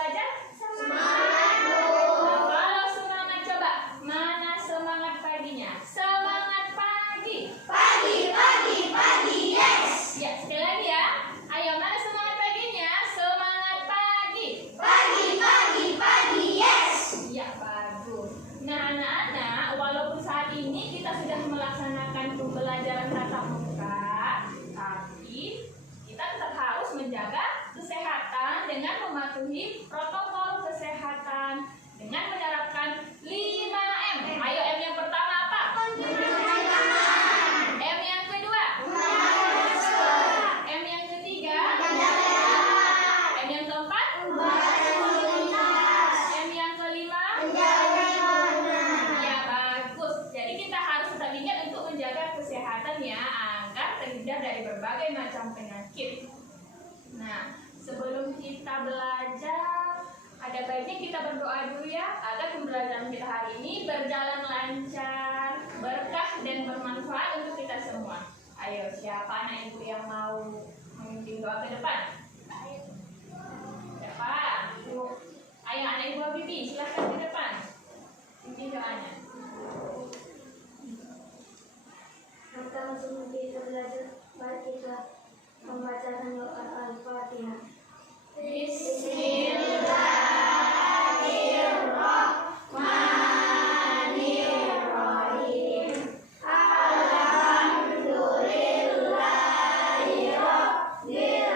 belajar? Semangat, Bu. Nah, kalau semangat coba, mana semangat paginya? Semangat pagi. Pagi, pagi, pagi, yes. Ya, sekali lagi ya. Ayo, mana semangat paginya? Semangat pagi. Pagi, pagi, pagi, yes. Ya, bagus. Nah, anak-anak, walaupun saat ini kita sudah melaksanakan pembelajaran tatap muka, tapi kita tetap harus menjaga kesehatan dengan mematuhi protokol kesehatan dengan menerapkan 5M. Ayo, M yang pertama apa? M yang kedua? M yang ketiga? M yang keempat? M yang kelima? Ya, bagus. Jadi kita harus tetap ingat untuk menjaga kesehatan ya, agar terhindar dari berbagai macam penyakit. Nah, sebelum kita belajar, ada baiknya kita berdoa dulu ya, agar pembelajaran kita hari ini berjalan lancar, berkah dan bermanfaat untuk kita semua. Ayo, siapa anak ibu yang mau memimpin doa ke depan? Siapa? Ayo anak ibu Bibi, silahkan ke depan. Pimpin doanya. Pertama sebelum kita belajar, mari kita membacakan doa Al-Fatihah. Bismillahirrahmanirrahim. Alhamdulillahirabbil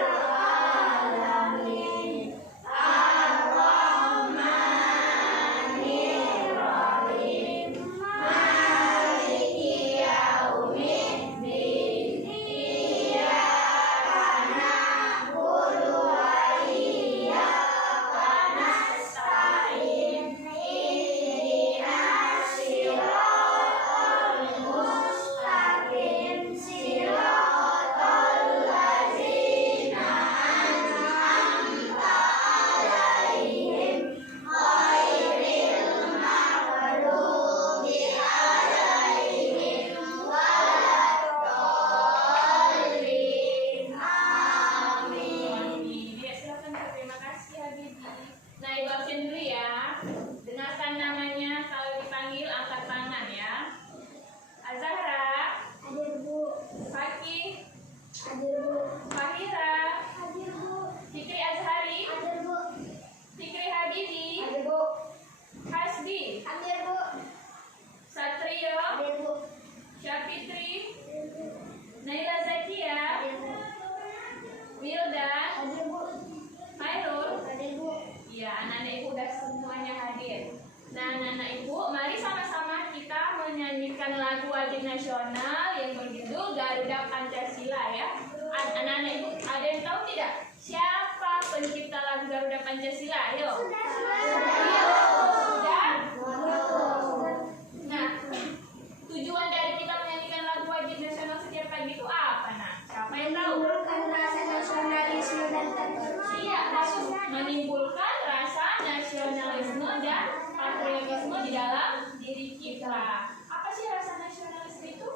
alamin. Ar-Rahmanirrahim. Maliki yaumiddin. Iyyaka na'budu wa iyyaka nasta'in. Ihdinas siratal mustaqim. Siratal ladzina an'amta 'alaihim ghairil maghdubi 'alaihim waladdallin. Amin. Ya, silakan terima kasih Habibi. Nah, ibu absen dulu ya. Dengarkan namanya, kalau dipanggil angkat tangan ya. Azahra, Hadir, Bu. Fakih, Hadir, Bu. Fahira, Hadir, Bu. Fikri Azhari, Hadir, Bu. Fikri Habibi, Hadir, Bu. Hasbi, Hadir, Bu. Satrio, Hadir, Bu. Syafitri, Naila Zakia, Hadir, Bu. Wildan, Hadir, Bu. Hairul. Hadir, Bu. Ya, anak-anak ibu udah semuanya hadir. Nah, anak-anak ibu, mari sama-sama kita menyanyikan lagu wajib nasional yang berjudul Garuda Pancasila ya. Anak-anak ibu, ada yang tahu tidak? Siapa pencipta lagu Garuda Pancasila? Ayo. Sudah. Sudah? Nah, tujuan dari kita menyanyikan lagu wajib nasional setiap pagi itu apa, nak? Siapa yang tahu? Menimbulkan rasa nasionalisme dan patriotisme. Iya, harus menimbulkan rasa nasionalisme dan patriotisme di dalam diri kita. Apa sih rasa nasionalisme itu?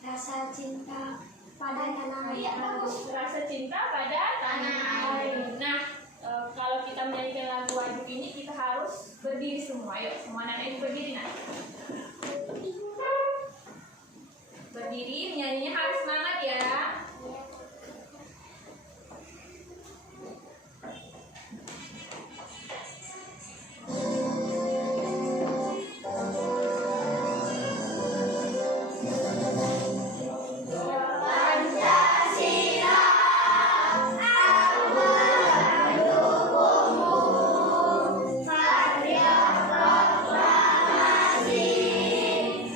Rasa cinta pada tanah air. Iya, bagus. Rasa cinta pada tanah air. Nah, kalau kita menyanyikan lagu wajib ini, kita harus berdiri semua. Yuk, semua anak ini berdiri, nak. Berdiri, menyanyinya harus semangat ya. Pancasila, aku mendukungmu. Patriot proklamasi,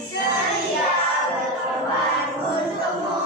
sedia berkorban untukmu.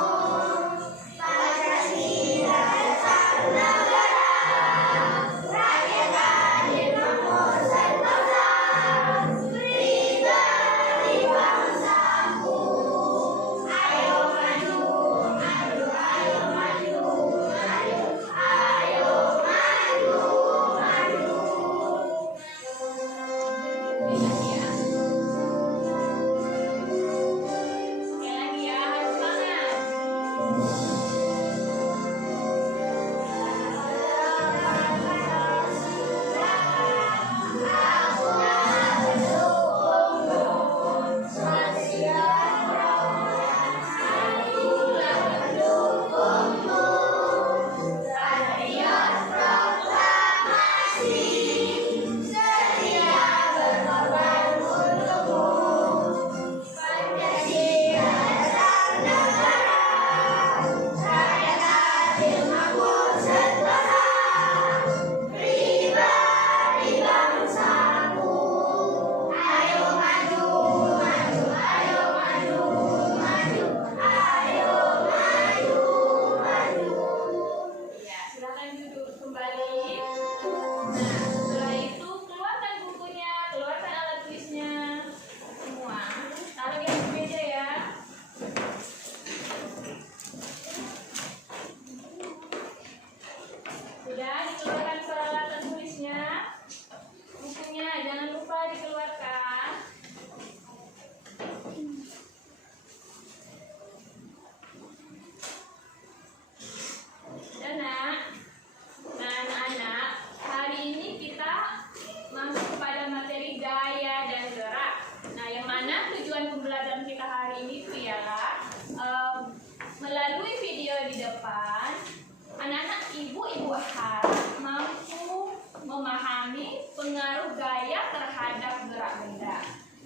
pengaruh gaya terhadap gerak benda.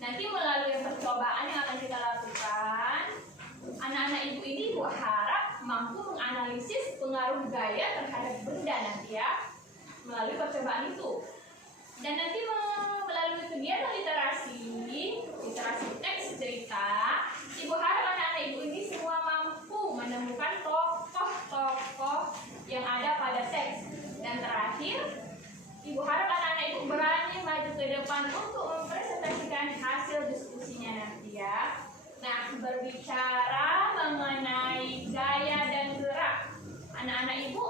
Nanti melalui percobaan yang akan kita lakukan, anak-anak ibu ini ibu harap mampu menganalisis pengaruh gaya terhadap benda nanti ya, melalui percobaan itu. Dan nanti melalui kegiatan literasi teks cerita, ibu harap anak-anak ibu ini semua mampu menemukan tokoh-tokoh yang ada pada teks. Dan terakhir, ibu harap anak-anak ibu berani maju ke depan untuk mempresentasikan hasil diskusinya nanti ya. Nah, berbicara mengenai gaya dan gerak, anak-anak ibu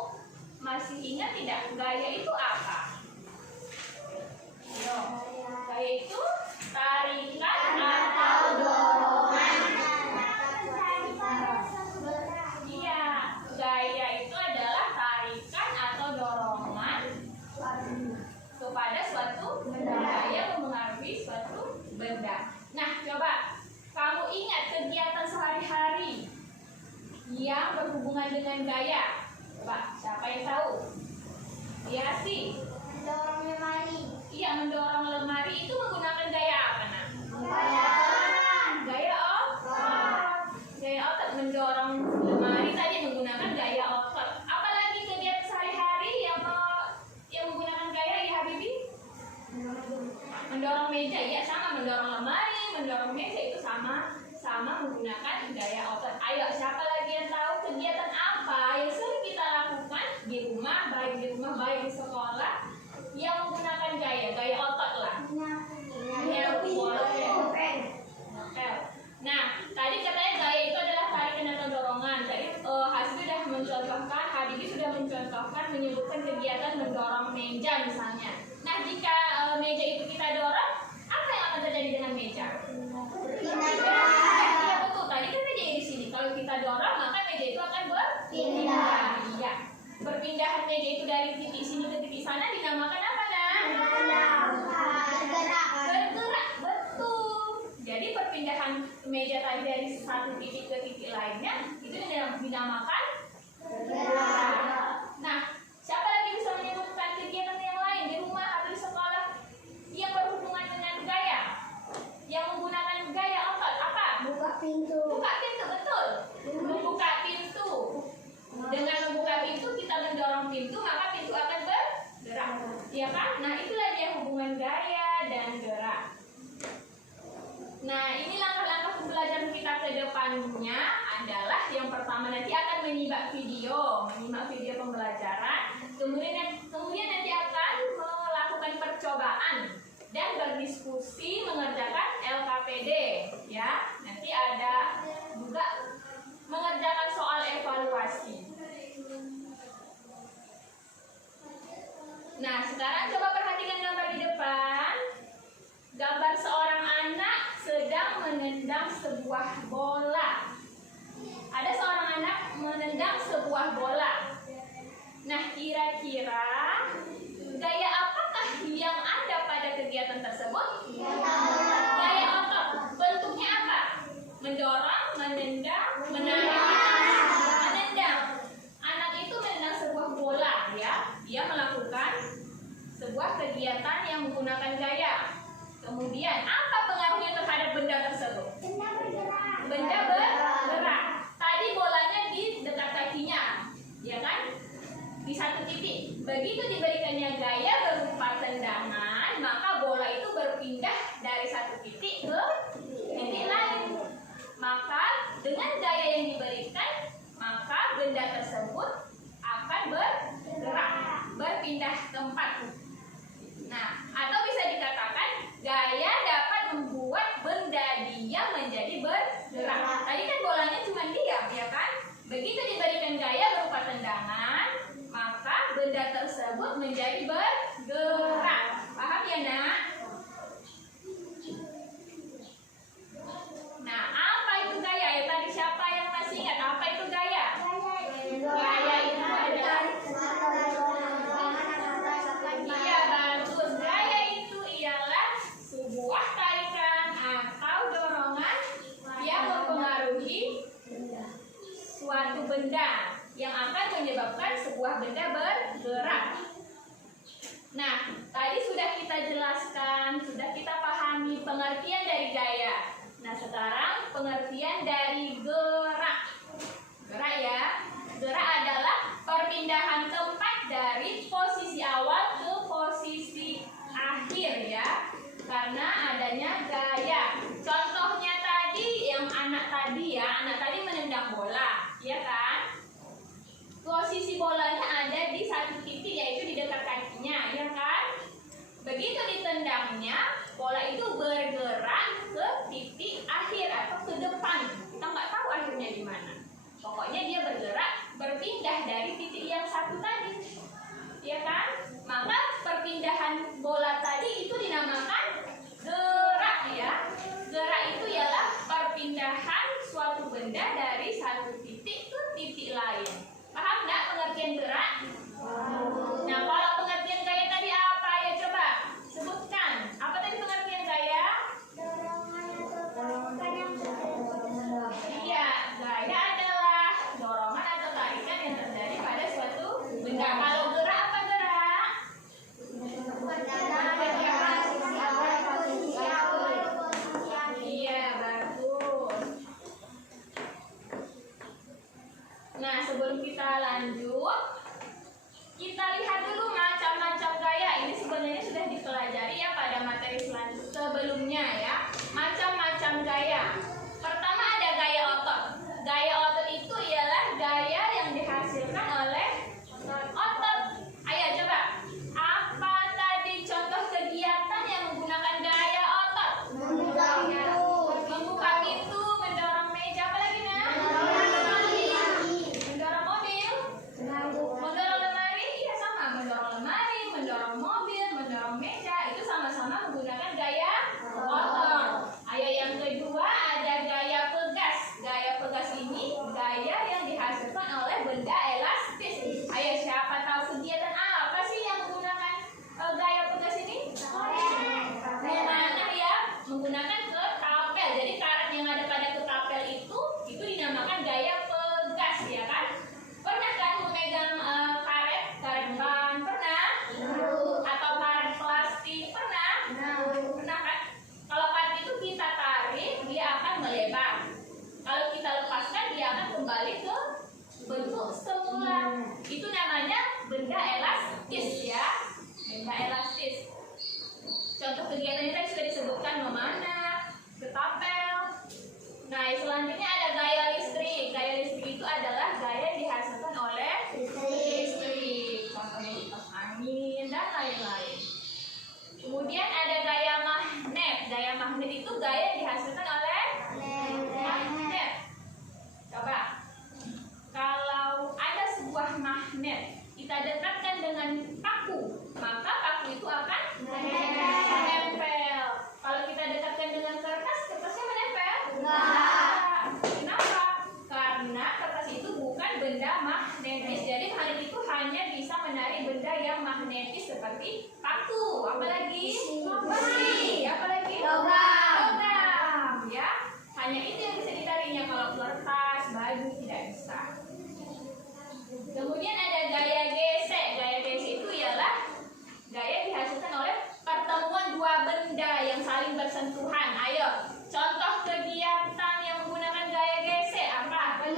masih ingat tidak gaya itu apa? Yo, gaya itu tarikan atau dorongan. Iya, gaya itu adalah tarikan atau dorongan kepada suatu benda. Gaya mempengaruhi suatu benda. Nah, coba kamu ingat kegiatan sehari-hari yang berhubungan dengan gaya. Coba, siapa yang tahu? Iya sih. Mendorong lemari. Iya, mendorong lemari itu menggunakan gaya apa, Nak? Gaya otot. Gaya otot. Mendorong lemari tadi menggunakan gaya otot. Apalagi kegiatan sehari-hari yang menggunakan gaya ya Habibi? Mendorong meja, ya sama. Mendorong lemari, mendorong meja itu sama menggunakan gaya otot. Ayo, siapa lagi yang tahu kegiatan apa yang sering kita lakukan di rumah, baik di sekolah, yang menggunakan gaya otot lah? Nah, tadi katanya gaya itu adalah tarikan atau dorongan. Tadi Habibi sudah mencontohkan menyebutkan kegiatan mendorong meja misalnya. Nah, jika meja itu kita dorong, apa yang akan terjadi dengan meja? Iya betul, tadi kan meja di sini. Kalau kita dorong, maka meja itu akan berpindah. Iya. Perpindahan meja itu dari titik sini ke titik sana dinamakan apa, Nak? Bergerak, betul. Jadi perpindahan meja tadi dari satu titik ke titik lainnya itu dinamakan bergerak. Nah, siapa lagi bisa menyebutkan kegiatan yang lain di rumah atau di sekolah yang berhubungan dengan gaya, yang menggunakan gaya otot? Apa? Buka pintu. Buka pintu, betul. Membuka pintu. Dengan membuka pintu kita mendorong pintu, maka pintu akan bergerak, ya kan? Nah, itulah dia hubungan gaya dan gerak. Nah, ini langkah-langkah pembelajaran kita ke depannya adalah yang pertama nanti akan menyimak video pembelajaran, kemudian nanti akan melakukan percobaan dan berdiskusi mengerjakan LKPD, ya. Nanti ada juga mengerjakan soal evaluasi. Nah, sekarang coba perhatikan gambar di depan. Gambar seorang anak sedang menendang sebuah bola. Ada seorang anak menendang sebuah bola. Nah, kira-kira gaya apakah yang ada pada kegiatan tersebut? Gaya otot. Bentuknya apa? Mendorong, menendang, menarik, menendang. Anak itu menendang sebuah bola, ya. Dia melakukan sebuah kegiatan yang menggunakan gaya. Kemudian, apa pengaruhnya terhadap benda tersebut? Benda bergerak. Tadi bolanya di dekat kakinya, ya kan? Di satu titik. Begitu diberikannya gaya berupa tendangan, maka bola itu berpindah dari satu titik ke titik lain. Maka dengan gaya yang diberikan, maka benda tersebut akan bergerak, berpindah tempat. Nah, atau bisa dikatakan gaya dapat membuat benda diam menjadi bergerak. Tadi kan bolanya cuma diam, ya kan? Begitu diberikan gaya berupa tendangan, maka benda tersebut menjadi bergerak. Paham ya, Nak? Nah, apa itu gaya? Ya, tadi siapa yang masih ingat apa itu gaya? Gaya itu adalah bagus. Gaya itu ialah sebuah tarikan atau dorongan yang mempengaruhi suatu benda yang akan menyebabkan sebuah benda bergerak. pengertian dari gaya. Nah, sekarang pengertian dari gerak. Gerak ya. Gerak adalah perpindahan tempat dari posisi awal ke posisi akhir ya. Karena adanya gaya. Contohnya tadi yang anak tadi ya, anak tadi menendang bola, ya kan? Posisi bolanya ada di satu titik, yaitu di dekat kakinya, ya kan? Begitu ditendangnya, bola itu bergerak ke titik akhir atau ke depan. Kita nggak tahu akhirnya di mana. Pokoknya dia bergerak, berpindah dari titik yang satu tadi, ya kan? Maka perpindahan bola tadi itu dinamakan gerak ya. Gerak itu ialah perpindahan suatu benda dari satu titik ke titik lain. Paham nggak pengertian gerak? Nah, kalau pengertian gaya tadi apa ya, coba sebutkan. Apa tadi pengertian gaya? Iya, gaya adalah dorongan atau tarikan yang terjadi pada suatu benda. Kalau gerak apa gerak? Iya, bagus. Nah, sebelum kita lanjut, kita lihat dulu macam-macam gaya. Ini sebenarnya sudah dipelajari ya pada materi sebelumnya ya. Macam-macam gaya. Pertama ada gaya otot. Gaya otot itu ialah gaya yang dihasilkan oleh otot. Ayo coba. Apa tadi contoh kegiatan yang menggunakan gaya otot? Membuka pintu, mendorong meja, apa lagi nah? Mendorong mobil. Mendorong lemari, iya sama. Mendorong lemari, mendorong mobil, mendorong meja, itu sama-sama menggunakan gaya otot. Ayo yang kedua ada gaya pegas. Gaya pegas ini gaya yang dihasilkan oleh benda elastis. Ayo siapa tahu kegiatan apa sih yang menggunakan gaya pegas ini? Memanah ya, menggunakan ketapel. Jadi karet yang ada pada ketapel itu dinamakan gaya pegas ya kan? Pernah kan memegang karet ban? Pernah? Atau karet plastik? Pernah? Pernah kan? Kalau karet itu kita tarik, dia akan melebar. Kalau kita lepaskan, dia akan kembali ke bentuk semula. Itu namanya benda elastis ya. Benda elastis. Contoh kegiatannya tadi sudah disebutkan, memanah, ketapel. Nah, selanjutnya ada gaya listrik. Gaya listrik itu adalah gaya yang dihasilkan oleh listrik. Contohnya kipas angin dan lain-lain. Kemudian ada gaya magnet. Gaya magnet itu gaya yang dihasilkan oleh magnet. Coba, kalau ada sebuah magnet, kita dekatkan dengan paku, maka paku itu akan menempel. Kalau kita dekatkan dengan kertas, kertasnya menempel? Enggak. Kenapa? Karena kertas itu bukan benda magnetis. Jadi magnet itu hanya bisa menarik benda yang magnetis seperti paku. Apalagi? Besi. Apalagi? Logam. Ya. Hanya itu yang bisa ditariknya. Kalau kertas, baju tidak bisa. Kemudian ada gaya gesek. Gaya gesek itu ialah gaya dihasilkan oleh pertemuan dua benda yang saling bersentuhan. Ayo, contoh kegiatan yang menggunakan gaya gesek apa? Ayo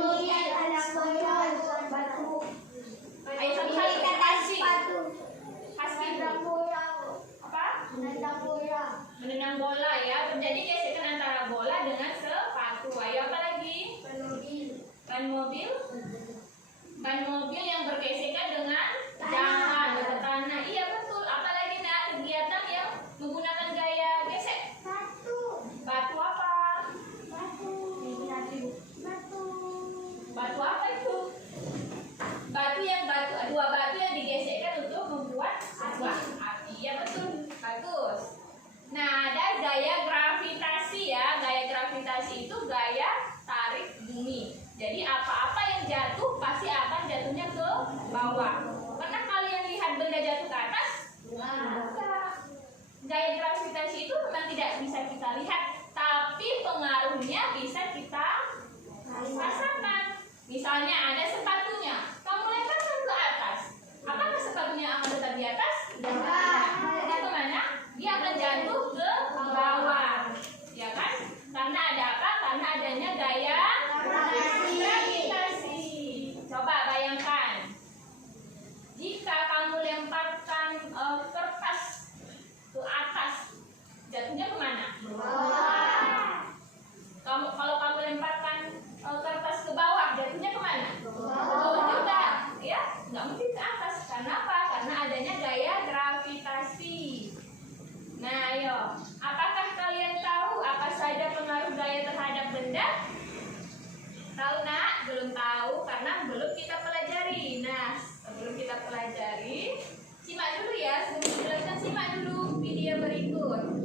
satu-satu kasih. Apa? Menendang bola ya. Terjadi gesekan antara bola dengan sepatu. Ayo apa lagi? Ban mobil. Ban mobil yang bergesekan dengan jalan atau tanah. Iya betul. Apalagi nak kegiatan yang menggunakan gaya gesek? Batu apa? Batu apa itu? Dua batu yang digesekkan untuk membuat sebuah api. Iya betul. Bagus. Nah, ada gaya gravitasi ya. Gaya gravitasi itu gaya tarik bumi. Jadi apa-apa yang jatuh pasti akan jatuhnya ke bawah. Pernah kalian lihat benda jatuh ke atas? Enggak. Gaya gravitasi itu memang tidak bisa kita lihat, tapi pengaruhnya bisa kita rasakan. Misalnya ada sepatunya, kamu lemparkan ke atas. Apakah sepatunya akan tetap di atas? Tidak. Dia kemana? Dia akan jatuh ke bawah. Ayo, apakah kalian tahu apa saja pengaruh gaya terhadap benda? Tahu nak? Belum tahu karena belum kita pelajari. Nah, sebelum kita pelajari, simak dulu ya. Sebelum dijelaskan, simak dulu video berikut.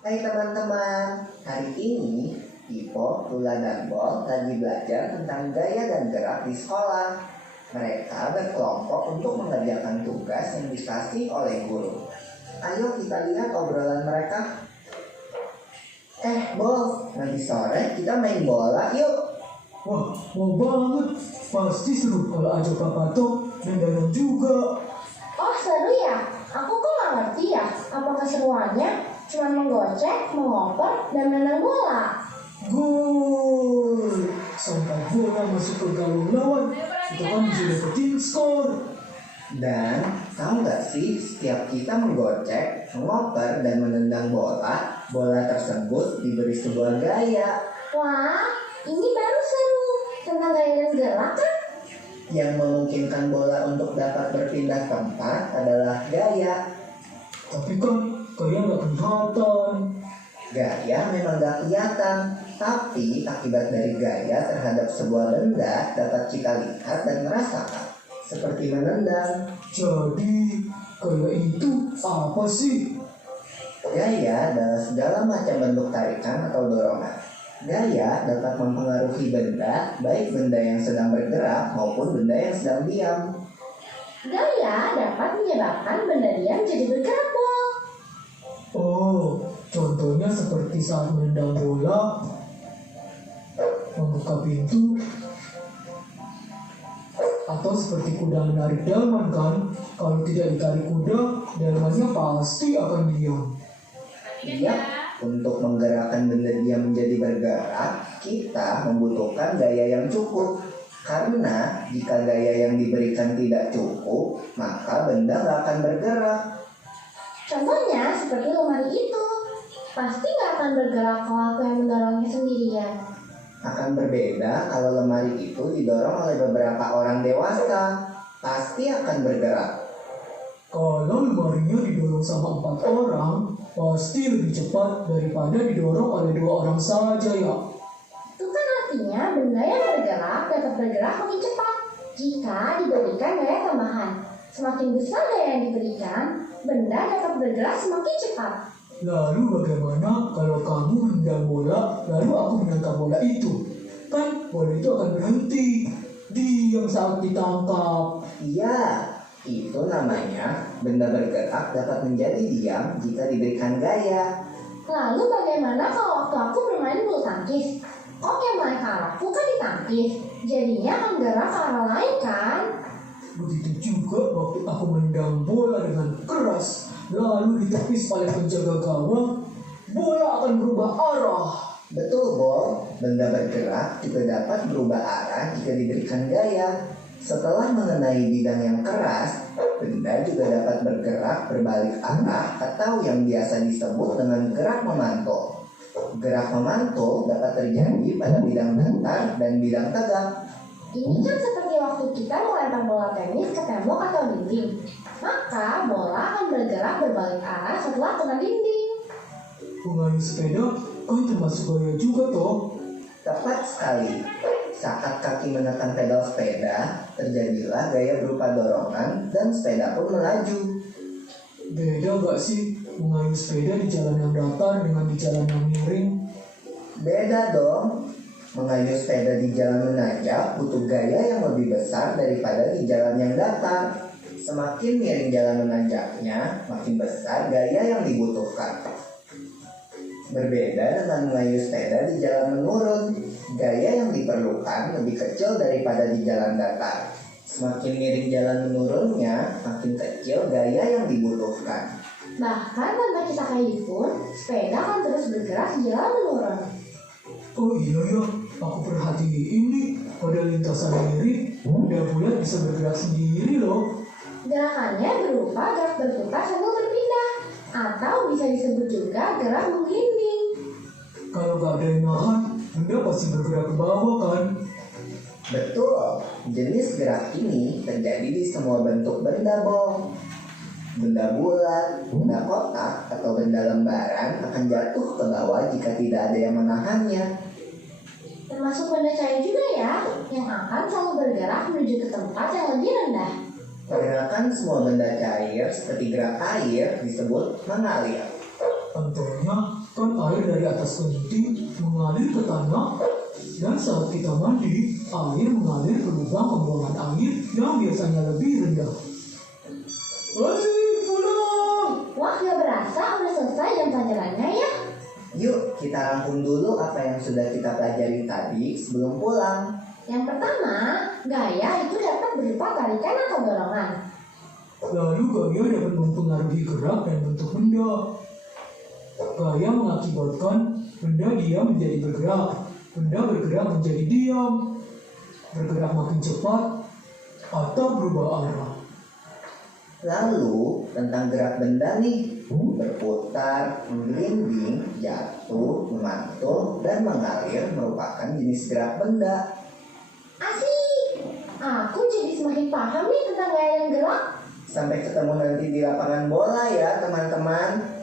Hai teman-teman, hari ini Ipo, Lula, dan Bol lagi belajar tentang gaya dan gerak di sekolah. Mereka berkelompok untuk mengerjakan tugas yang dikasih oleh guru. Ayo kita lihat obrolan mereka. Bol, nanti sore kita main bola yuk. Wah, mau banget. Pasti seru kalau ajak Papa Tom dan Danang juga. Oh seru ya? Aku kok nggak ngerti ya. Apa keseruannya? Cuma menggocek, mengoper, dan menendang bola. Gol! Sampai bola masuk ke gawang lawan, kita kan bisa dapetin skor. Dan tahu nggak sih, setiap kita menggocek, mengoper, dan menendang bola, bola tersebut diberi sebuah gaya Wah, ini baru seru. Tentang gaya dan gerak kan? yang memungkinkan bola untuk dapat berpindah tempat adalah gaya. Tapi kan kayak nggak kelihatan. Gaya memang gak kelihatan, tapi akibat dari gaya terhadap sebuah benda dapat kita lihat dan merasakan, seperti menendang. Jadi, kayak itu apa sih? Gaya adalah segala macam bentuk tarikan atau dorongan. Gaya dapat mempengaruhi benda, baik benda yang sedang bergerak maupun benda yang sedang diam. Gaya dapat menyebabkan benda diam jadi bergerak, Bol. Oh, contohnya seperti saat menendang bola, membuka pintu, atau seperti kuda menarik delman kan? Kalau tidak ditarik kuda, delmannya pasti akan diam. Perhatikan Iya, ya. untuk menggerakkan benda diam menjadi bergerak, kita membutuhkan gaya yang cukup. Karena jika gaya yang diberikan tidak cukup, maka benda gak akan bergerak. Contohnya seperti lemari itu. Pasti nggak akan bergerak kalau aku yang mendorongnya sendirian. Akan berbeda kalau lemari itu didorong oleh beberapa orang dewasa, pasti akan bergerak. Kalau lemarinya didorong sama 4 orang, pasti lebih cepat daripada didorong oleh 2 orang saja ya. Itu kan artinya benda yang bergerak dapat bergerak makin cepat jika diberikan gaya tambahan. Semakin besar gaya yang diberikan, benda dapat bergerak semakin cepat. Lalu bagaimana kalau kamu menendang bola, lalu aku menangkap bola itu? Kan bola itu akan berhenti, diam saat ditangkap. Iya, itu namanya benda bergerak dapat menjadi diam jika diberikan gaya. Lalu bagaimana kalau waktu aku bermain bulu tangkis? Kok yang main ke arahku kan ditangkis, jadinya akan gerak ke arah lain kan? Begitu juga waktu aku menendang bola dengan keras, lalu ditepis oleh penjaga gawang, bola akan berubah arah. Betul, Bol. Benda bergerak juga dapat berubah arah jika diberikan gaya. Setelah mengenai bidang yang keras, benda juga dapat bergerak berbalik arah atau yang biasa disebut dengan gerak memantul. Gerak memantul dapat terjadi pada bidang datar dan bidang tegak. Ini kan seperti waktu kita melempar bola tenis ke tembok atau dinding. Maka bola akan bergerak berbalik arah setelah kena dinding. Mengayuh sepeda kan termasuk gaya juga toh. Tepat sekali. Saat kaki menekan pedal sepeda, terjadilah gaya berupa dorongan dan sepeda pun melaju. Beda gak sih mengayuh sepeda di jalan yang datar dengan di jalan yang miring? Beda dong. Mengayuh sepeda di jalan menanjak butuh gaya yang lebih besar daripada di jalan yang datar. Semakin miring jalan menanjaknya, makin besar gaya yang dibutuhkan. Berbeda dengan mengayuh sepeda di jalan menurun, gaya yang diperlukan lebih kecil daripada di jalan datar. Semakin miring jalan menurunnya, makin kecil gaya yang dibutuhkan. Bahkan tanpa kita kayuh pun, sepeda akan terus bergerak di jalan menurun. Oh iya ya, aku perhatiin nih pada lintasan miring, benda bulat bisa bergerak sendiri loh. Gerakannya berupa gerak berputar sambil berpindah, atau bisa disebut juga gerak menggelinding. Kalau nggak ada yang nahan, benda pasti bergerak ke bawah kan? Betul, jenis gerak ini terjadi di semua bentuk benda, Bong. Benda bulat, benda kotak, atau benda lembaran akan jatuh ke bawah jika tidak ada yang menahannya. Termasuk benda cair juga ya, yang akan selalu bergerak menuju ke tempat yang lebih rendah. Pergerakan semua benda cair seperti gerak air disebut mengalir. Contohnya kan air dari atas genting mengalir ke tanah, dan saat kita mandi, air mengalir ke lubang pembuangan air yang biasanya lebih rendah. Asik, pulang! Wah, gak berasa udah selesai jam pelajarannya ya. Yuk, kita rangkum dulu apa yang sudah kita pelajari tadi sebelum pulang. Yang pertama, gaya itu dapat berupa tarikan atau dorongan. Lalu gaya dapat mempengaruhi gerak dan bentuk benda. Gaya mengakibatkan benda diam menjadi bergerak, benda bergerak menjadi diam, bergerak makin cepat, atau berubah arah. Lalu, tentang gerak benda nih, berputar, menggelinding, jatuh, memantul, dan mengalir merupakan jenis gerak benda. Asik! Aku jadi semakin paham nih tentang gaya dan gerak. Sampai ketemu nanti di lapangan bola ya, teman-teman.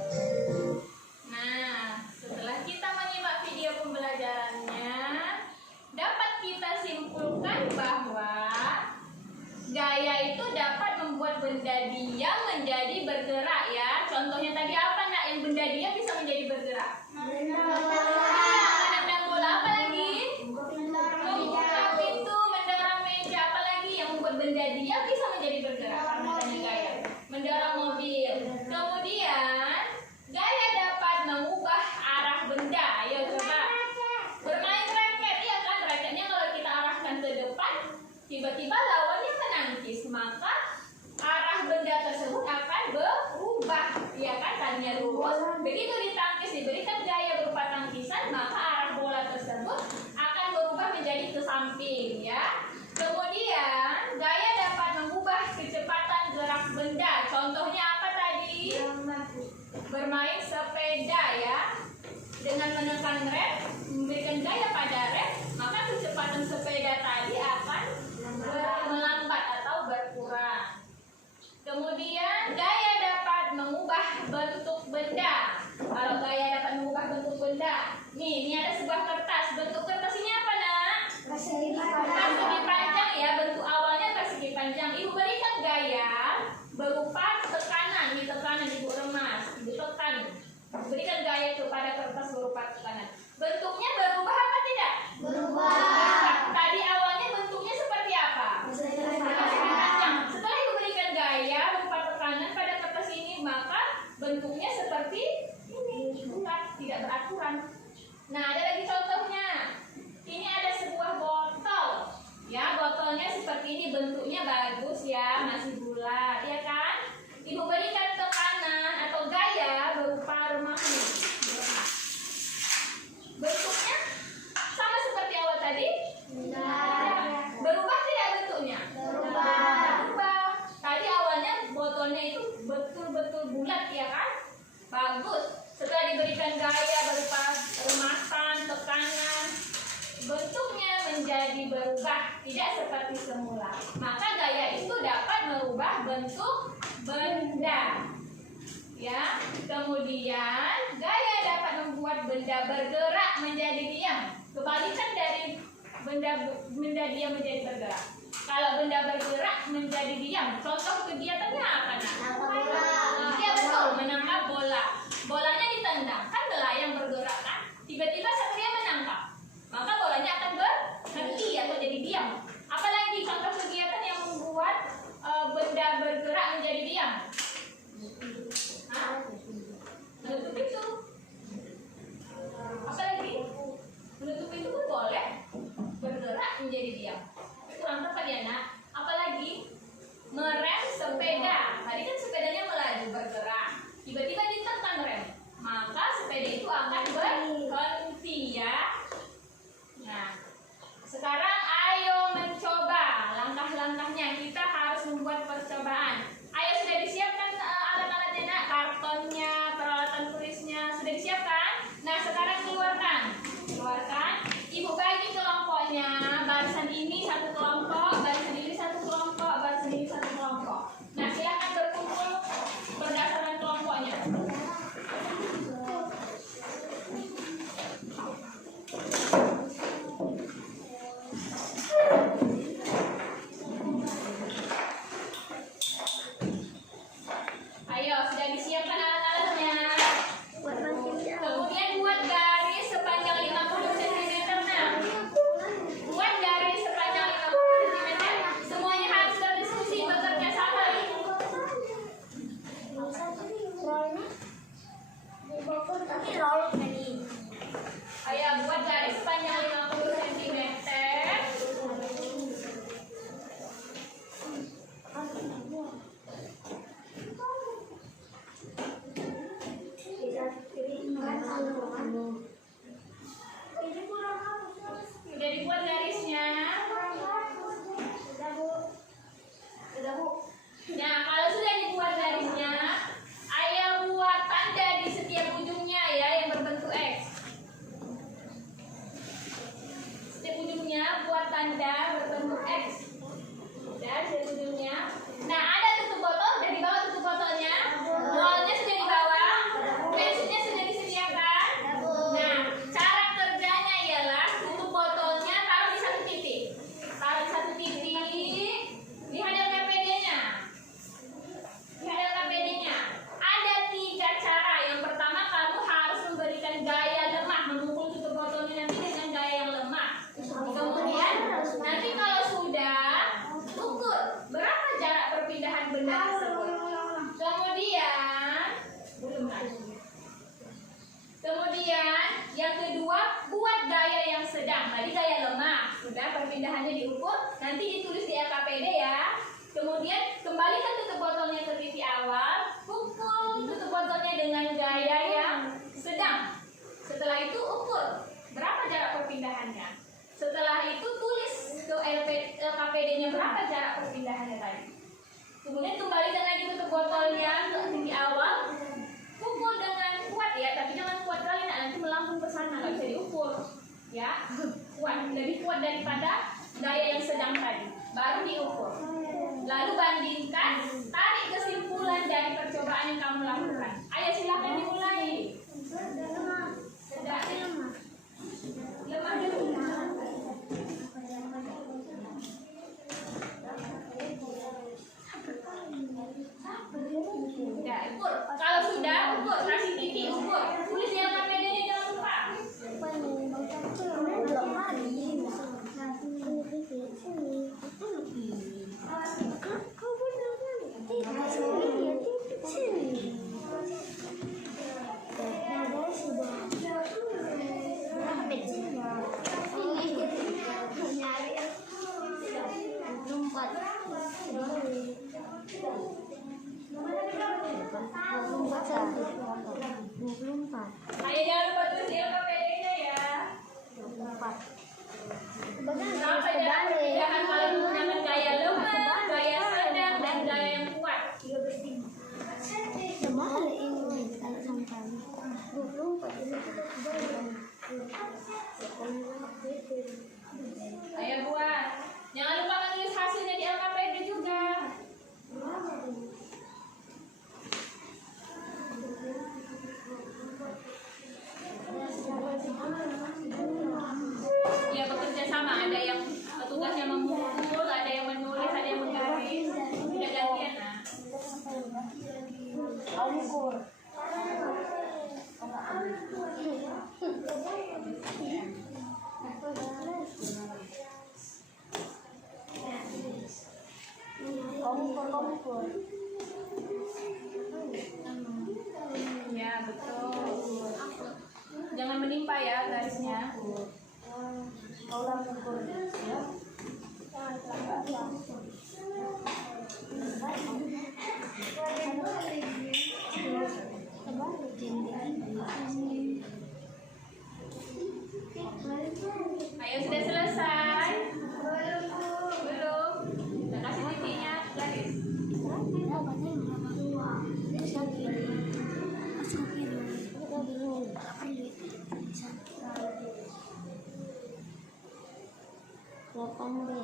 Nah, setelah kita menyimak video pembelajarannya, dapat kita simpulkan bahwa gaya itu dapat membuat benda diam menjadi bergerak ya. Contohnya tadi apa nak yang benda diam bisa menjadi bergerak? Menendang bola, apa lagi? Membuka pintu, mendorong meja, apa lagi yang membuat benda diam bisa menjadi bergerak? Karena adanya gaya. Mendorong mobil. Kemudian gaya dapat mengubah arah benda. Ayo coba. Bermain raket, ya kan? Raketnya kalau kita arahkan ke depan, tiba-tiba lawannya menangkis, maka arah benda tersebut akan berubah, ya kan? Tadinya lurus, begitu ditangkis diberikan gaya berupa tangkisan, maka arah bola tersebut akan berubah menjadi ke samping, ya. Kemudian gaya dapat mengubah kecepatan gerak benda. Contohnya apa tadi? Bermain sepeda, ya. Dengan menekan rem, memberikan gaya pada rem, maka kecepatan sepeda tadi akan melambat atau berkurang. Kemudian gaya dapat mengubah bentuk benda. Kalau gaya dapat mengubah bentuk benda, ini ada sebuah kertas. Bentuk kertas ini apa nak? Persegi panjang ya. Bentuk awalnya persegi panjang. Ibu berikan gaya berupa tekanan. Ini tekanan ibu remas, ibu tekan. Berikan gaya kepada kertas berupa tekanan. Bentuknya berubah apa tidak? Berubah. Tadi awalnya bentuknya seperti apa? Persegi panjang. Setelah ibu berikan gaya berupa tekanan pada kertas ini, maka bentuknya seperti ini, bulat, tidak beraturan. Nah, ada lagi contohnya. Ini ada sebuah botol. Ya, botolnya seperti ini, bentuknya bagus ya, masih bulat, ya kan? Ibu berikan tekanan atau gaya berupa remah ini. Bentuknya sama seperti awal tadi? Berubah tidak bentuknya? Berubah. Tadi awalnya botolnya itu betul-betul bulat, ya kan? Bagus. Setelah diberikan gaya berupa rematan, tekanan, bentuknya menjadi berubah, tidak seperti semula. Maka gaya itu dapat merubah bentuk benda. Ya, kemudian gaya dapat membuat benda bergerak menjadi diam. Kebalikan dari benda diam menjadi bergerak. Kalau benda bergerak menjadi diam, contoh kegiatannya apa nak? Iya betul, menangkap bola. Bolanya ditendang, kan melayang bergerak kan? Tiba-tiba satria menangkap, maka bolanya akan berhenti atau jadi diam. Apalagi contoh kegiatan yang membuat benda bergerak menjadi diam? Menutup pintu. Apalagi? Menutup pintu pun boleh bergerak menjadi diam. Kurang tepat ya nak. Apalagi? Merem sepeda. Tadi kan sepedanya melaju bergerak. Tiba-tiba ditekan rem, maka sepeda itu akan satu kelompok, baris sendiri satu kelompok, baris sendiri satu kelompok. Nah, silakan berkumpul berdasarkan kelompoknya. Ayo, sudah disiapkan alat-alatnya. Kemudian buat garis sepanjang 50 cm. Nah, buat garis sepanjang 50 cm. Semuanya harus berdiskusi, bekerja sama. Ayo, buat garis sepanjang 50 cm. Udah dibuat garisnya. Nah, kalau sudah dibuat garisnya, ayo buat tanda di setiap ujungnya ya yang berbentuk X. Setiap ujungnya buat tanda berbentuk X. Dan setiap ujungnya. Nah, ada tutup botol, dari bawah tutup botolnya. Botolnya sudah di bawah, pensilnya sudah disediakan. Nah, cara kerjanya ialah tutup botolnya taruh di satu titik. Taruh di satu titik. Lihat LKPD-nya. Lihat LKPD-nya. Ada 3 cara. Yang pertama, kamu harus memberikan gaya lemah, memukul tutup botolnya nanti dengan gaya yang lemah. Kemudian, nanti kalau sudah, ukur berapa jarak perpindahan benda tersebut. Kemudian yang kedua, buat gaya yang sedang. Tadi gaya lemah, sudah perpindahannya diukur, nanti ditulis di LKPD ya. Kemudian kembalikan tutup botolnya ke titik awal, pukul tutup botolnya dengan gaya yang sedang. Setelah itu ukur berapa jarak perpindahannya. Setelah itu tulis ke LKPD-nya berapa jarak perpindahannya tadi. Kemudian kembalikan lagi tutup botolnya ke titik awal, pukul dengan kuat ya, tapi jangan kuat kali, nanti melambung ke sana, nggak bisa diukur ya. Kuat, lebih kuat daripada gaya yang sedang tadi, baru diukur. Lalu bandingkan, tarik kesimpulan dari percobaan yang kamu lakukan. Ayo silakan dimulai. Sedang lemah dulu. Ya, ukur. Kalau sudah, ukur. Kasih titik, ukur. Tulis di LKPD-nya, jangan lupa. Ayo jangan lupa tulis di LKPD-nya ya. Berapa jarak perpindahan kalau menggunakan gaya lemah, gaya sedang, dan gaya yang kuat? Ayo buat. Jangan lupa menulis hasilnya di LKPD juga. Ya, bekerja sama, ada yang tugasnya memukul, ada yang menulis, ada yang menggaris. Tidak gantian, nah. Ya, betul. Jangan menimpa ya garisnya. Ayo, sudah selesai? Belum? Kita kasih titiknya, garis. Delapan deh.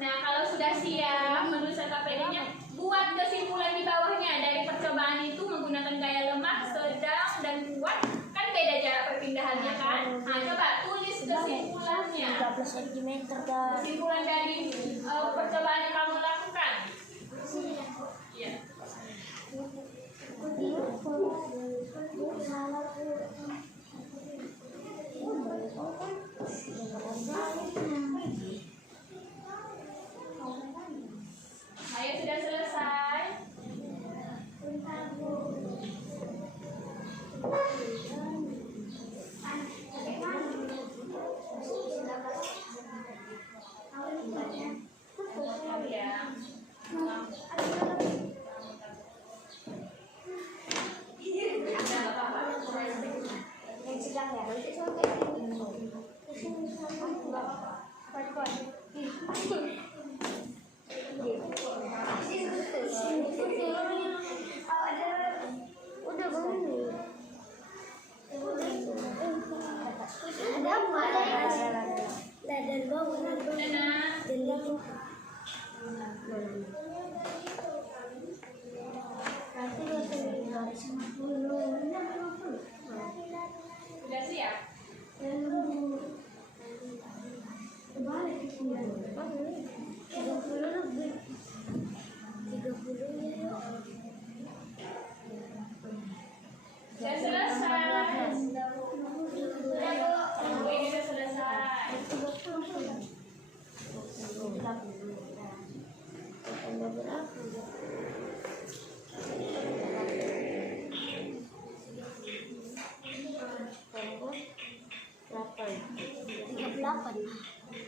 Nah, kalau sudah siap menulis KPD-nya, buat kesimpulan di bawahnya dari percobaan itu menggunakan gaya lemah, sedang, dan kuat. Kan beda jarak perpindahannya kan? Nah, coba tulis kesimpulannya. 13 cm guys. Kesimpulan dari percobaan yang kamu lakukan. Iya. Ayo, sudah selesai. Sudah siap? Sudah selesai. Ini sudah selesai.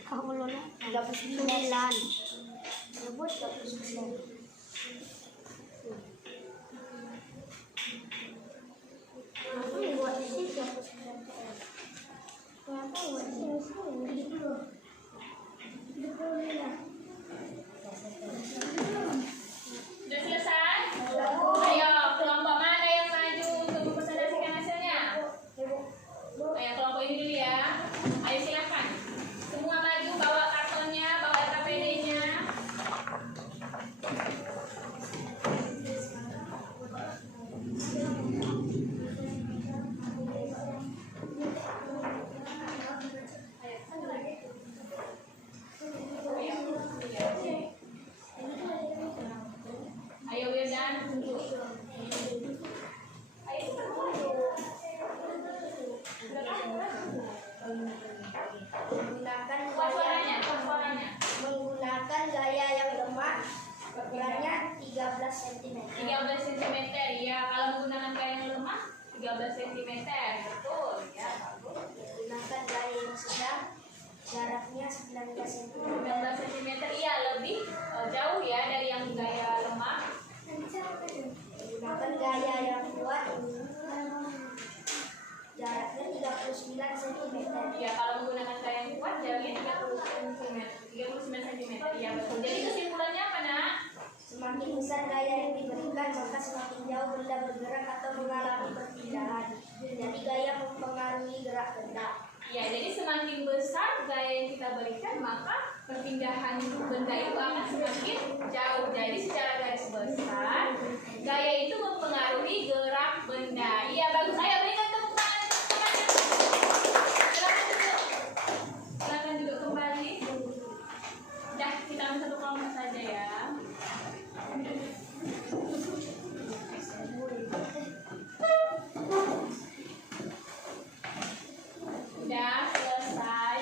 Kamu lola 39. Sebut 39. Kenapa buat di sini 39? Kenapa buat di sini? Sudah selesai? Ayo, kelompok mana yang maju untuk mempresentasikan hasilnya? Ayo, kelompok ini dulu ya. Ayo silakan. Semua maju, bawa kartonnya, bawa KPD-nya. Ayo Wildan. Menggunakan gaya yang lemah, beratnya 13 cm. 13 cm ya. Kalau menggunakan gaya yang lemah 13 cm. Betul ya. Menggunakan gaya yang sedang, jaraknya 19 cm. 19 cm iya, lebih jauh ya dari yang gaya lemah. Menggunakan gaya yang kuat, jaraknya 39 cm. Ya, kalau menggunakan gaya yang kuat jaraknya 39 cm. Ya, betul. Jadi kesimpulannya apa, Nak? Semakin besar gaya yang diberikan, maka semakin jauh benda bergerak atau mengalami perpindahan. Jadi gaya mempengaruhi gerak benda. Ya, jadi semakin besar gaya yang kita berikan, maka perpindahan benda itu akan semakin jauh. Jadi secara garis besar, gaya itu mempengaruhi gerak benda. Iya, bagus. Ayo berikan tepuk tangan untuk temannya. Silakan duduk. Silakan duduk kembali. Dah, kita ambil satu kelompok saja ya. Sudah selesai.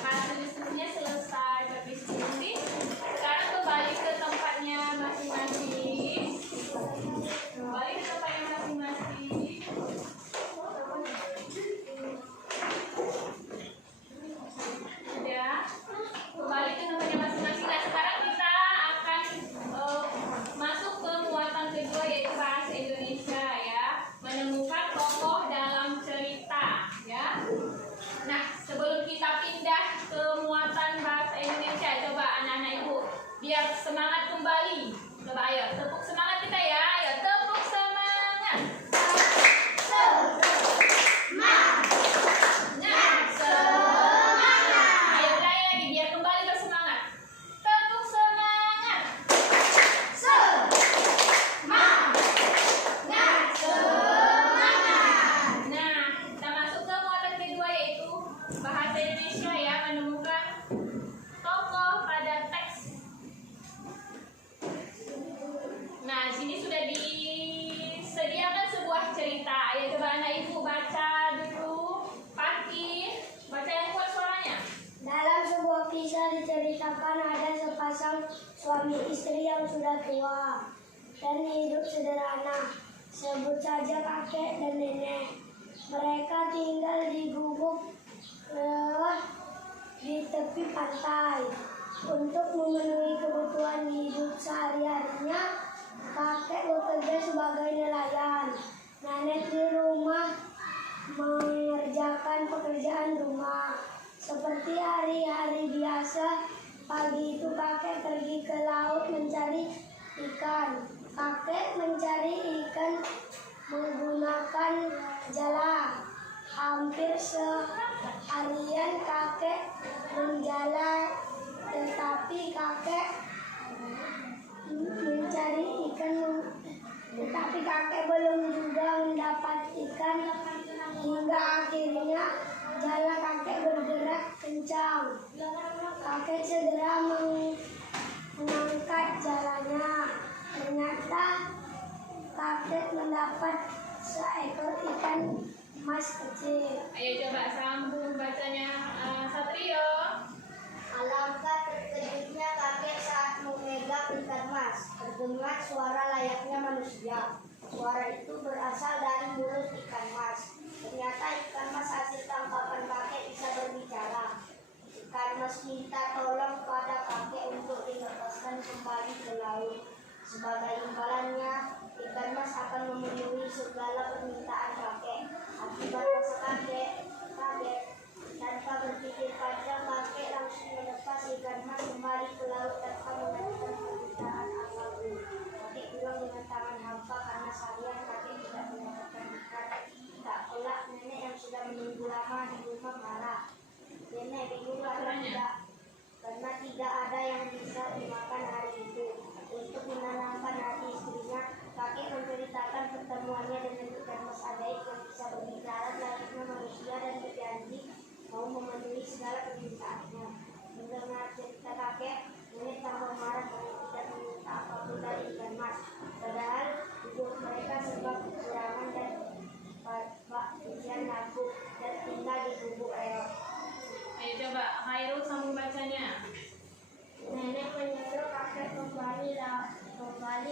Hasil diskusinya selesai. Berdiskusi. Sekarang kembali ke tempatnya masing-masing. Kembali ke tempatnya masing-masing. Sudah. Kembali ke tempatnya masing-masing. Nah, sekarang kita akan masuk ke muatan kedua, yaitu bahasa Indonesia ya. Menemukan tokoh dalam cerita ya. Nah, sebelum kita pindah ke muatan bahasa Indonesia, coba anak-anak ibu biar semangat kembali. Coba ayo, tepuk semangat kita ya. Ayo, tepuk semangat. Semangat. Semangat. Ibu baca dulu. Pati, baca yang kuat suaranya. Dalam sebuah kisah diceritakan ada sepasang suami istri yang sudah tua dan hidup sederhana. Sebut saja kakek dan nenek. Mereka tinggal di gubuk lewat di tepi pantai. Untuk memenuhi kebutuhan hidup sehari-harinya, kakek bekerja sebagai nelayan. Nenek di rumah mengerjakan pekerjaan rumah. Seperti hari-hari biasa, pagi itu kakek pergi ke laut mencari ikan. Kakek mencari ikan menggunakan jala. Hampir seharian kakek menjala, tetapi kakek belum juga mendapat ikan hingga akhirnya jala kakek bergerak kencang. Kakek segera mengangkat jalanya. Ternyata kakek mendapat seekor ikan emas kecil. Ayo coba sambung bacanya, Satrio. Alangkah terkejutnya kakek saat memegang ikan mas. Terdengar suara layaknya manusia. Suara itu berasal dari mulut ikan mas. Ternyata ikan mas hasil tangkapan kakek bisa berbicara. Ikan mas minta tolong pada kakek untuk dilepaskan kembali ke laut. Sebagai imbalannya, ikan mas akan memenuhi segala permintaan kakek. Akibatnya kakek tanpa berpikir panjang, kakek langsung melepas ikan mas kembali ke laut tanpa mengajukan permintaan apapun. Kakek pulang dengan tangan hampa karena seharian kakek tidak mendapatkan ikan. Tak pelak nenek yang sudah menunggu lama di rumah marah. Nenek bingung karena tidak ada yang bisa dimakan hari itu. Untuk menenangkan hati istrinya, kakek menceritakan pertemuannya dengan ikan mas ajaib yang bisa berbicara layaknya manusia dan berjanji mau memenuhi segala permintaannya. Mendengar cerita kakek, nenek tambah marah karena tidak meminta apapun dari ikan mas. Padahal hidup mereka serba kekurangan dan bak ujian laku dan tinggal di gubuk reot. Ayo coba Khairul sambung bacanya. Nenek menyuruh kakek kembali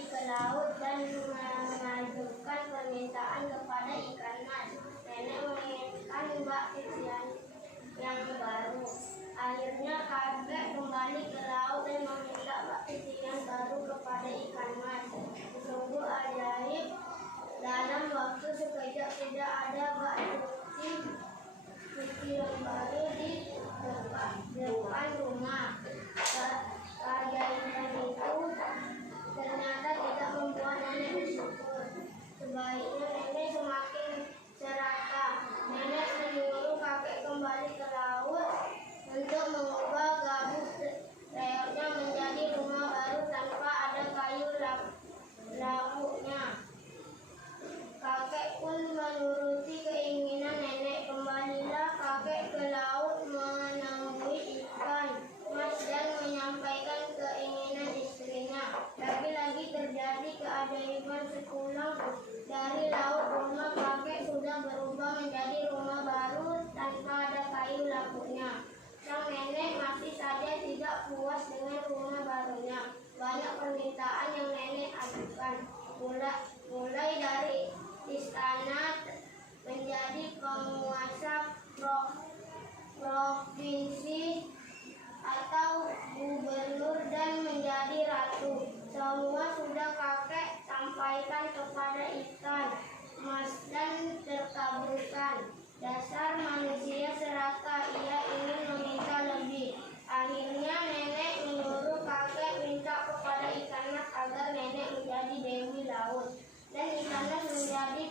ke laut dan mengajukan permintaan kepada ikan mas. Nenek menginginkan bak ujian yang baru. Akhirnya kakek kembali ke laut dan meminta bak ujian baru kepada ikan mas. Sungguh ajaib, dalam waktu sekejap tidak ada bak suci yang baru di depan rumah. Keajaiban itu ternyata tidak membuat nenek bersyukur. Sebaiknya nenek semakin serakah. Nenek menyuruh kakek kembali ke laut untuk mengubah gabus reotnya menjadi rumah baru tanpa ada kayu lauknya. Kakek pun menuruti keinginan nenek. Kembalilah kakek ke laut menemui ikan mas dan menyampaikan keinginan istrinya. Lagi-lagi terjadi keajaiban. Sepulang dari laut, rumah kakek sudah berubah menjadi rumah baru tanpa ada kayu lauknya. Sang nenek masih saja tidak puas dengan rumah barunya. Banyak permintaan yang nenek ajukan, mulai dari istana menjadi penguasa provinsi atau gubernur dan menjadi ratu. Semua sudah kakek sampaikan kepada ikan mas dan terkabulkan. Dasar manusia serakah, ia ingin meminta lebih. Akhirnya nenek menyuruh kakek minta kepada ikan mas agar nenek menjadi dewi laut dan ikan mas menjadi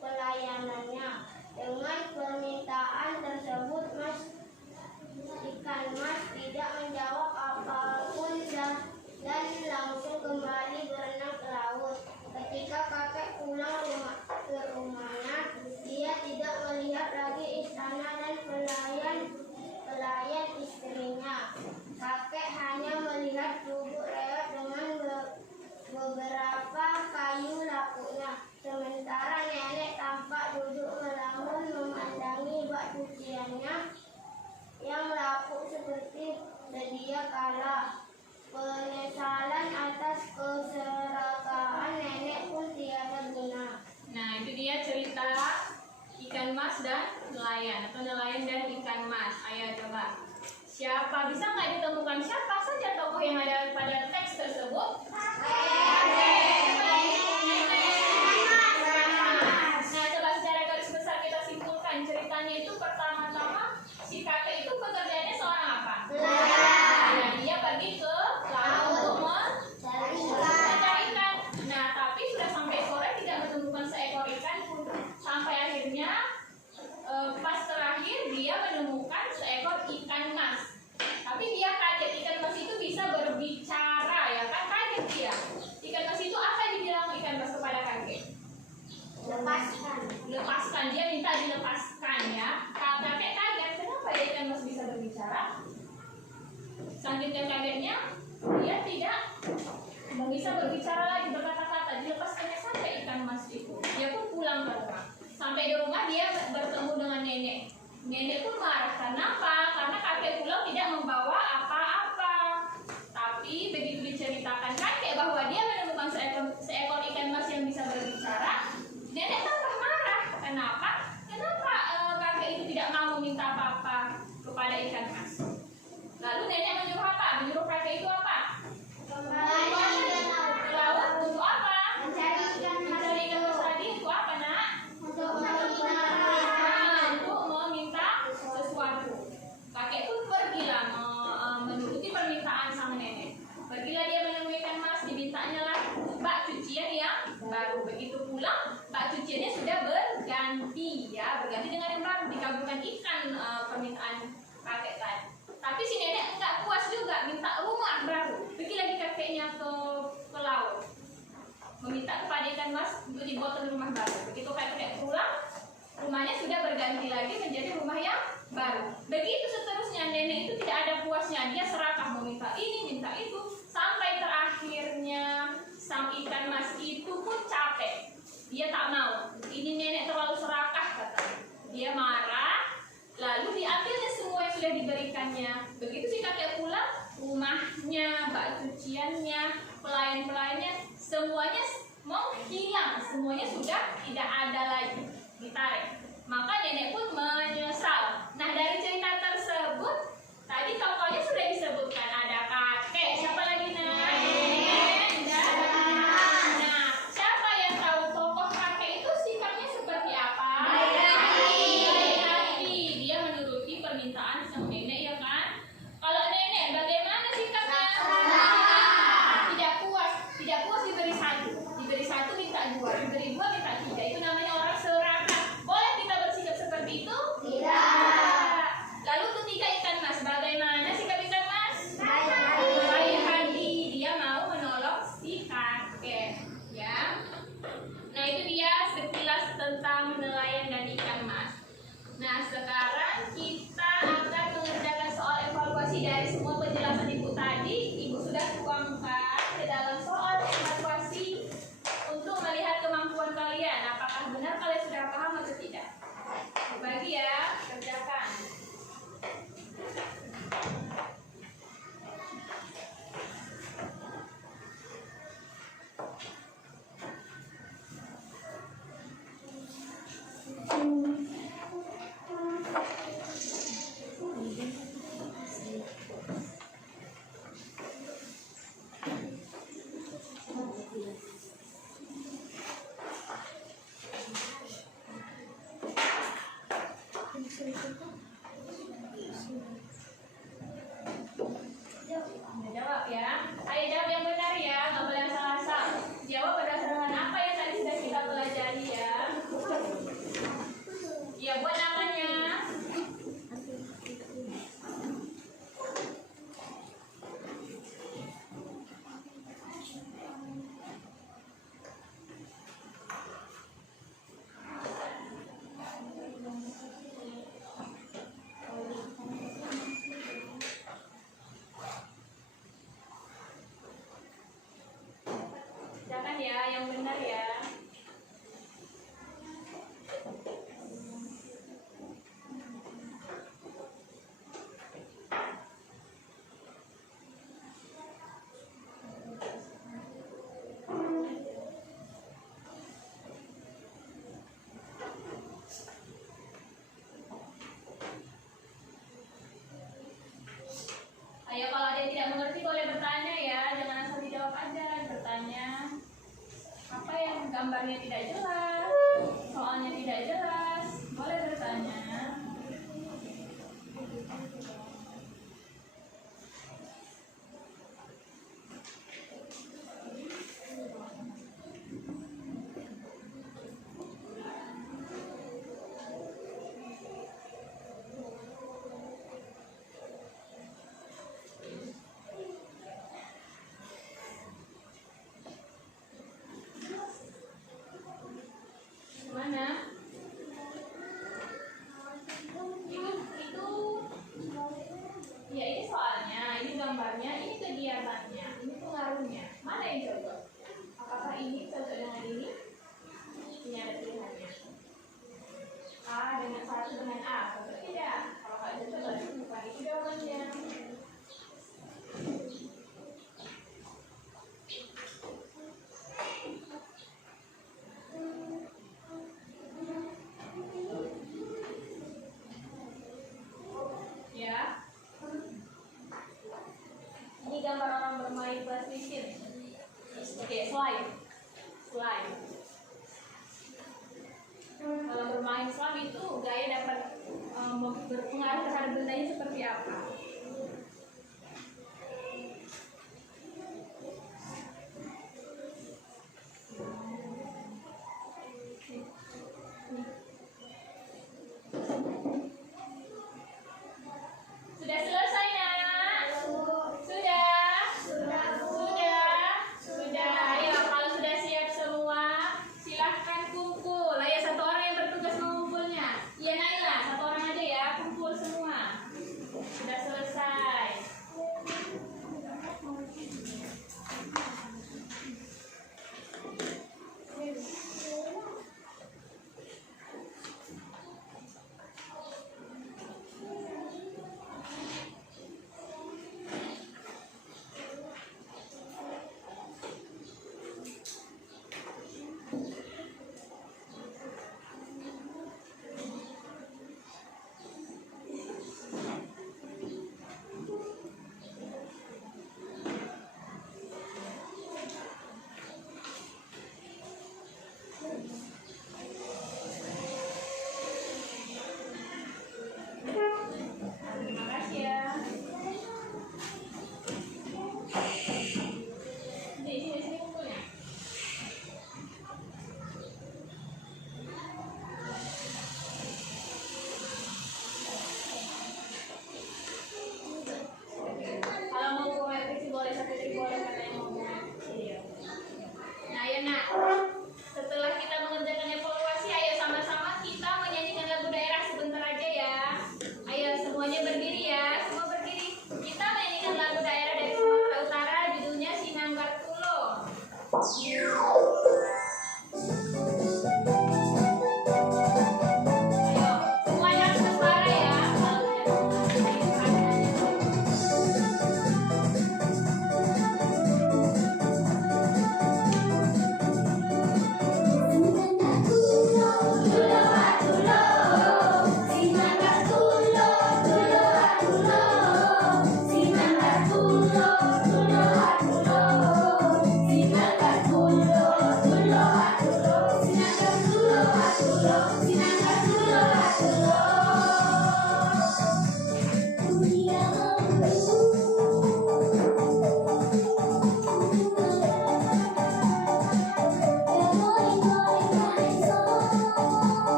pelayanannya. Dengan permintaan tersebut ikan mas tidak menjawab apapun dan langsung kembali berenang ke laut. Ketika kakek pulang ke rumahnya, dan dia kalah. Penyesalan atas keserakahan nenek pun tiada guna. Nah, itu dia cerita ikan mas dan nelayan, atau nelayan dan ikan mas. Ayo coba. Siapa bisa nggak ditemukan siapa saja tokoh yang ada pada teks tersebut? Nah, coba secara garis besar kita simpulkan ceritanya itu. Pertama-tama si kakek itu pekerjaannya seorang apa? Nah, dia pergi ke laut untuk mencari ikan. Nah, tapi sudah sampai sore tidak menemukan seekor ikan pun. Sampai akhirnya pas terakhir dia menemukan seekor ikan mas. Tapi dia kaget, ikan mas itu bisa berbicara, ya kan? Kaget dia. Ikan mas itu apa yang dibilang ikan mas kepada kakek? Lepaskan, dia minta dilepaskan, ya. Kakek kaget, kenapa ya ikan mas bisa berbicara? Saking kagetnya, dia tidak bisa berbicara lagi, berkata-kata. Dilepaskannya saja ikan mas itu. Dia pun pulang ke rumah. Sampai di rumah dia bertemu dengan nenek. Nenek pun marah. Kenapa? Karena kakek pulang tidak membawa apa-apa. Tapi begitu diceritakan kakek bahwa dia menemukan seekor ikan mas yang bisa berbicara, nenek tambah marah. Kenapa? Kenapa kakek itu tidak mau meminta apa-apa kepada ikan mas? Lalu nenek menyuruh apa? Menyuruh kakek itu apa? Kembali Ke laut untuk apa? mencari ikan mas Mencari ikan mas tadi untuk apa, nak? untuk meminta. Untuk meminta sesuatu. Kakek pun pergilah menuruti permintaan sang nenek. Pergilah dia menemui ikan mas, dimintanya lah bak cucian yang baru. Begitu pulang, bak cuciannya sudah berganti, ya, berganti dengan yang baru, dikabulkan ikan permintaan kakek tadi. Tapi si nenek enggak puas juga, minta rumah baru. Pergi lagi kakeknya ke laut, meminta kepada ikan mas untuk dibuatkan rumah baru. Begitu kakek pulang, rumahnya sudah berganti lagi menjadi rumah yang baru. Begitu seterusnya, nenek itu tidak ada puasnya. Dia serakah, meminta ini, minta itu, sampai terakhirnya sang ikan mas itu pun capek. Dia tak mau. Ini nenek terlalu serakah, katanya. Dia marah, lalu diambilnya semua yang sudah diberikannya. Begitu si kakek pulang, rumahnya, bak cuciannya, pelayan-pelayannya, semuanya menghilang. Semuanya sudah tidak ada lagi, ditarik. Maka nenek pun menyesal. Nah, dari cerita tersebut, tadi tokohnya sudah disebutkan. Ada kakek, siapa lagi, nak? Nah, siapa yang tahu tokoh kakek itu sikapnya seperti apa? Baik hati. Dia menuruti permintaan sang nenek, ya kan? Kalau nenek, bagaimana sikapnya? Tidak puas diberi satu minta dua, diberi dua minta tiga. Itu namanya orang serakah. gambarnya tidak jelas, soalnya tidak jelas, boleh bertanya. Mana? Itu ya ini soalnya, ini gambarnya, ini kegiatannya, ini pengaruhnya. Mana yang cocok? Apakah ini cocok dengan ini? Ini ada pilihannya. A dengan satu dengan A, cocok tidak? Kalau nggak cocok berarti bukan itu jawabannya. Ya. Ini gambar orang bermain PlayStation. Oke, slide. Kalau bermain slide itu gaya dapat berpengaruh terhadap bendanya seperti apa? Sudah selesai, Nak? Sudah. Ayo, kalau sudah siap semua, silahkan kumpul. Ayo, satu orang yang bertugas mengumpulnya. Iya, Naila, satu orang aja ya, kumpul semua. Sudah selesai.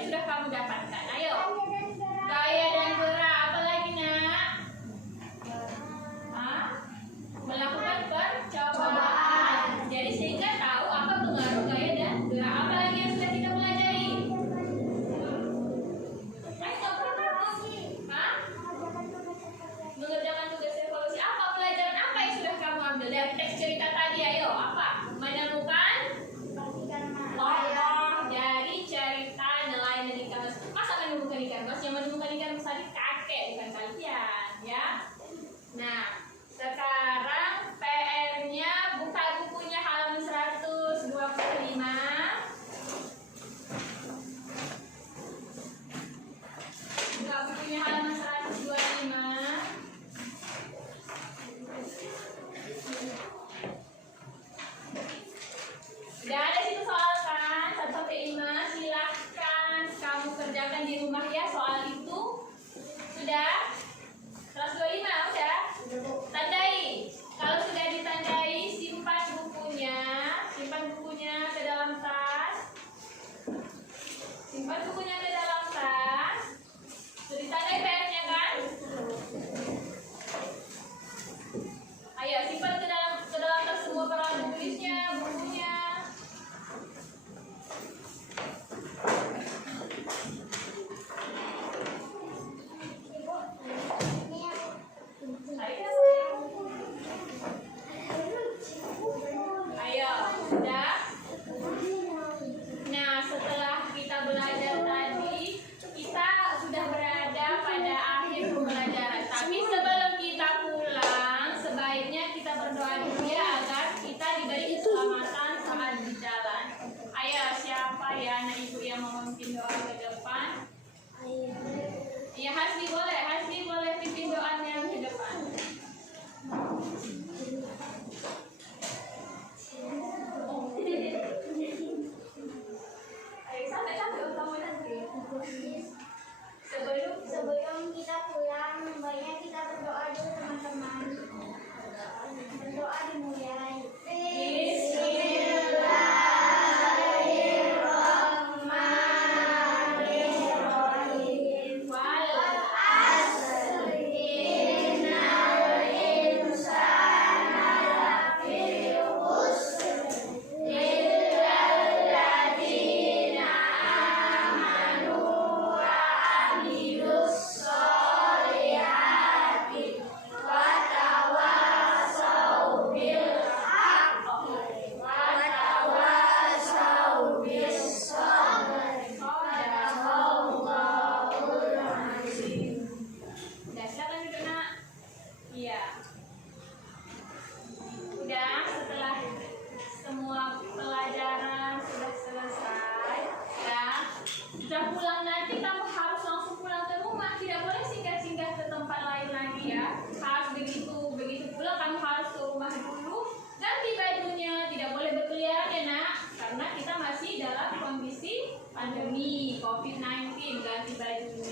yang sudah kamu dapatkan? Ayo. Gaya dan gerak. Apa lagi nak? Hah? Melakukan percobaan. Jadi sehingga tahu apa pengaruh gaya dan gerak. Apa lagi yang sudah kita pelajari? Hah? Mengerjakan tugas evaluasi. Apa pelajaran apa yang sudah kamu ambil dari teks cerita tadi? Ayo, apa? Menemukan tokoh dari cerita nelayan dan ikan mas. Masa menemukan ikan mas? Yang menemukan ikan mas tadi kakek, bukan kalian, ya. Nah, sekarang PR-nya buka bukunya halaman 125. Buka bukunya halaman 125. Udah ada situ soal kan? 1-5. Silahkan kamu kerjakan di rumah ya soal itu. Sudah? 125 udah? Tandai. Kalau sudah ditandai, simpan bukunya. Simpan bukunya ke dalam tas. Simpan bukunya ke dalam tas. Sudah ditandai PR-nya kan? Ayo simpan ke dalam tas semua peralatan tulisnya, bukunya. Ayo, sudah. Nah, setelah kita belajar tadi, kita sudah berada pada akhir pembelajaran. Tapi sebelum kita pulang, sebaiknya kita berdoa dulu ya agar kita diberi keselamatan saat di jalan. Ayo, siapa ya anak ibu yang mau memimpin doa ke depan? Ya, Hasbi boleh pimpin doanya ke depan. Ayo, santai-santai utama nanti. Sebelum kita pulang, baiknya kita berdoa dulu teman-teman. Berdoa dimulai. Bismillahirrahmanirrahim. Wal Udah, silakan duduk nak. Iya. Udah, setelah semua pelajaran sudah selesai, dan sudah pulang nanti kamu harus langsung pulang ke rumah. Tidak boleh singgah-singgah ke tempat lain lagi ya. Harus begitu pulang kamu harus ke rumah dulu. Ganti bajunya, tidak boleh berkeliaran ya nak, karena kita masih dalam kondisi pandemi COVID-19. Ganti bajunya.